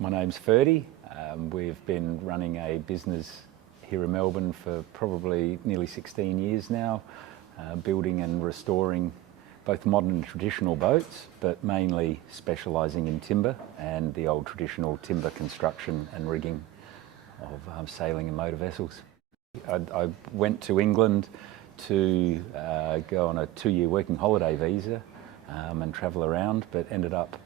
My name's Ferdi. We've been running a business here in Melbourne for probably nearly 16 years now, building and restoring both modern and traditional boats, but mainly specialising in timber and the old traditional timber construction and rigging of sailing and motor vessels. I went to England to go on a 2-year working holiday visa and travel around, but ended up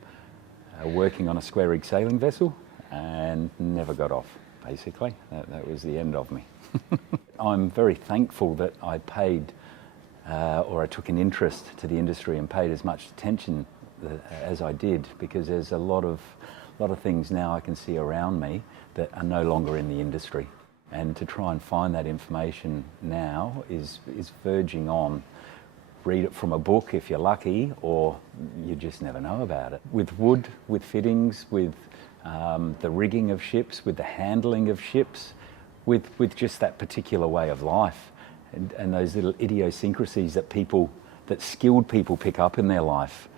working on a square rig sailing vessel and never got off, basically. That was the end of me. I'm very thankful that I paid or I took an interest to the industry and paid as much attention as I did, because there's a lot of things now I can see around me that are no longer in the industry. And to try and find that information now is verging on read it from a book if you're lucky, or you just never know about it. With wood, with fittings, with the rigging of ships, with the handling of ships, with just that particular way of life and those little idiosyncrasies that skilled people pick up in their life.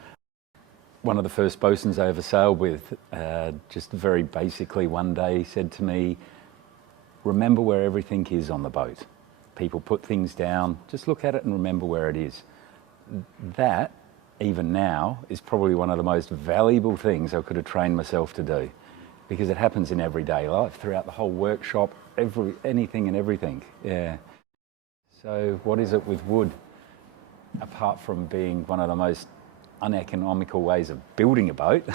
One of the first bosuns I ever sailed with, just very basically one day said to me, remember where everything is on the boat. People put things down, just look at it and remember where it is. That, even now, is probably one of the most valuable things I could have trained myself to do, because it happens in everyday life, throughout the whole workshop, anything and everything. Yeah. So what is it with wood, apart from being one of the most uneconomical ways of building a boat?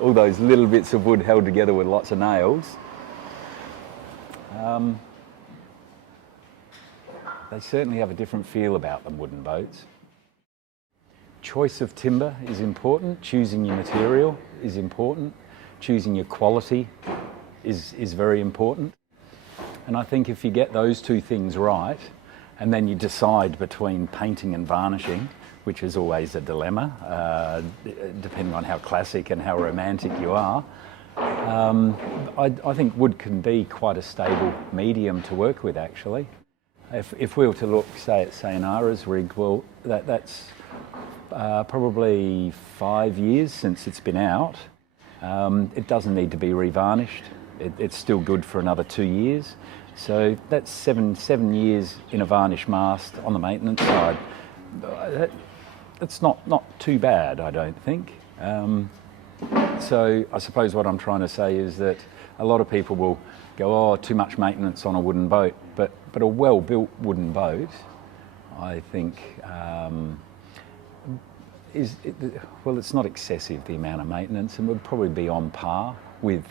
All those little bits of wood held together with lots of nails. They certainly have a different feel about them, wooden boats. Choice of timber is important, choosing your material is important, choosing your quality is very important. And I think if you get those two things right, and then you decide between painting and varnishing, which is always a dilemma, depending on how classic and how romantic you are, I think wood can be quite a stable medium to work with, actually. If we were to look, say, at Sayonara's rig, well, that's probably 5 years since it's been out. It doesn't need to be revarnished. It's still good for another 2 years. So that's seven years in a varnish mast on the maintenance side. That's not too bad, I don't think. So I suppose what I'm trying to say is that a lot of people will go, oh, too much maintenance on a wooden boat, but a well-built wooden boat, I think, it's not excessive, the amount of maintenance, and would probably be on par with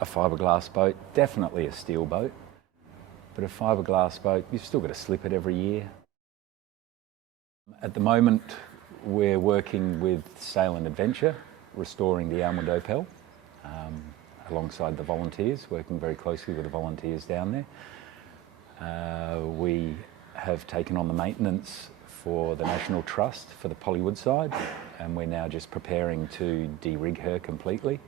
a fiberglass boat, definitely a steel boat. But a fiberglass boat, you've still got to slip it every year. At the moment, we're working with Sail and Adventure, restoring the Alma Doepel, alongside the volunteers, working very closely with the volunteers down there. We have taken on the maintenance for the National Trust for the Pollywood side, and we're now just preparing to de-rig her completely.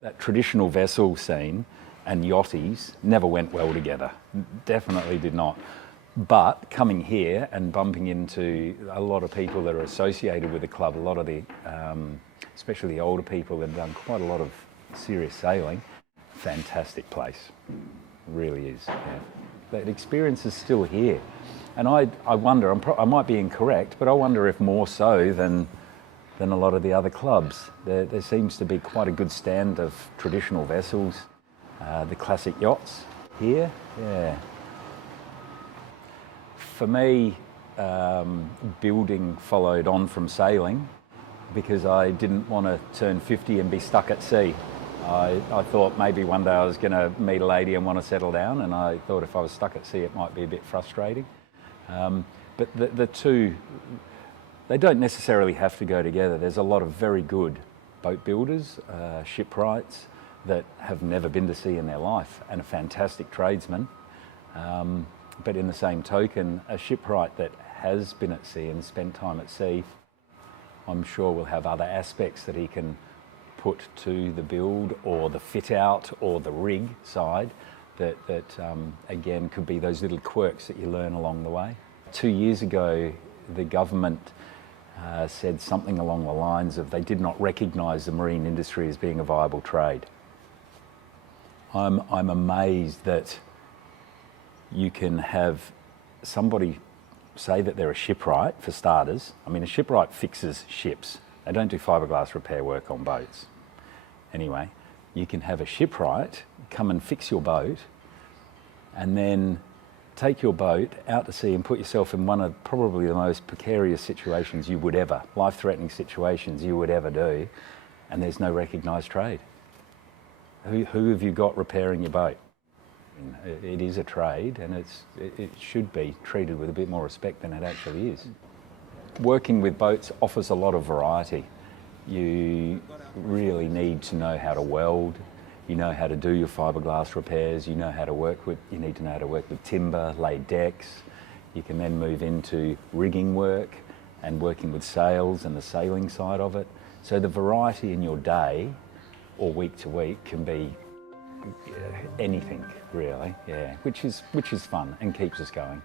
That traditional vessel scene and yachties never went well together, definitely did not. But coming here and bumping into a lot of people that are associated with the club, a lot of the, especially the older people that have done quite a lot of serious sailing, fantastic place, really is. Yeah. That experience is still here. And I wonder, I might be incorrect, but I wonder if more so than a lot of the other clubs. There seems to be quite a good stand of traditional vessels, the classic yachts here, yeah. For me, building followed on from sailing, because I didn't want to turn 50 and be stuck at sea. I thought maybe one day I was going to meet a lady and want to settle down, and I thought if I was stuck at sea it might be a bit frustrating. But the two, they don't necessarily have to go together. There's a lot of very good boat builders, shipwrights, that have never been to sea in their life, and a fantastic tradesman. But in the same token, a shipwright that has been at sea and spent time at sea, I'm sure will have other aspects that he can put to the build or the fit out or the rig side that again could be those little quirks that you learn along the way. 2 years ago, the government said something along the lines of they did not recognise the marine industry as being a viable trade. I'm amazed that you can have somebody say that they're a shipwright, for starters. I mean, a shipwright fixes ships. They don't do fiberglass repair work on boats. Anyway, you can have a shipwright come and fix your boat and then take your boat out to sea and put yourself in one of probably the most precarious situations you would ever, life-threatening situations you would ever do, and there's no recognised trade. Who have you got repairing your boat? It is a trade, and it should be treated with a bit more respect than it actually is. Working with boats offers a lot of variety. You really need to know how to weld, you know how to do your fiberglass repairs, you need to know how to work with timber, lay decks. You can then move into rigging work and working with sails and the sailing side of it. So the variety in your day or week to week can be anything really, yeah, which is fun and keeps us going.